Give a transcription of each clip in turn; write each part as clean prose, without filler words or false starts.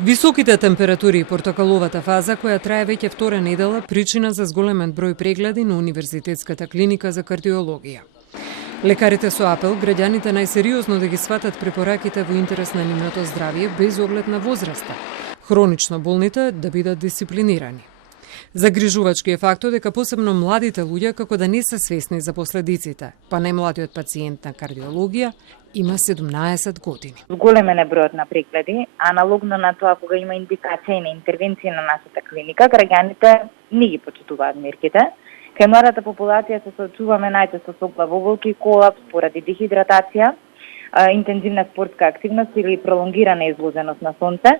Високите температури и портокаловата фаза, која трае веќе втора недела, причина за зголемен број прегледи на Универзитетската клиника за кардиологија. Лекарите со апел граѓаните најсериозно да ги сватат препораките во интерес на нивното здравје без оглед на возраста. Хронично болните да бидат дисциплинирани. Загрижувачки е фактот дека посебно младите луѓе како да не се свесни за последиците, па најмладиот пациент на кардиологија има 17 години. Зголемен е бројот на прегледи, аналогно на тоа кога има индикација на интервенција на нашата клиника, граѓаните не ги почитуваат мерките. Кај младата популација се соочуваме најчесто со главоболки, колапс поради дехидратација, интензивна спортска активност или пролонгирана изложеност на сонце.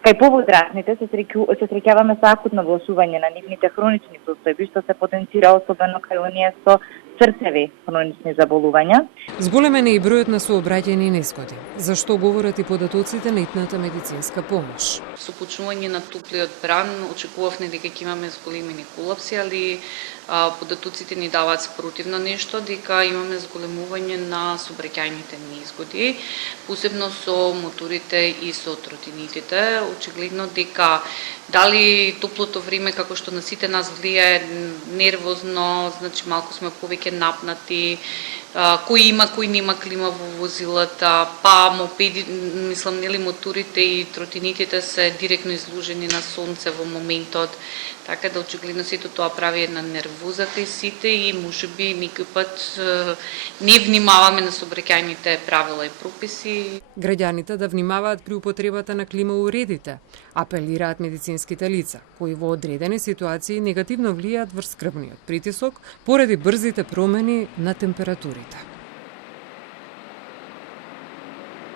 Кај повозрастните се среќаваме со акутно влошување на нивните хронични состојби, што се потенцира особено кај оние со срцеви хронични заболувања. Зголемен е и бројот на сообраќајни несгоди, за што говорат и податоците на итната медицинска помош. Со почнување на топлиот бран очекувавме дека ќе имаме зголемени колапси, али податоците ни даваат спротивно нешто, дека имаме зголемување на сообраќајните несгоди, посебно со моторите и со тротинетите. Очигледно дека дали топлото време како што на сите нас влијае нервозно, значи малку сме повеќе напнати, кој има, кој нема клима во возилата, па мопеди, мислам, нели моторите и тротинетите се директно изложени на сонце во моментот, така да очигледно сето тоа прави една нервоза кај сите и можеби некој пат не внимаваме на сообраќајните правила и прописи. Граѓаните да внимаваат при употребата на климауредите, апелираат медицинските лица, кои во одредени ситуации негативно влијаат врз крвниот притисок поради брзите промени на температурите.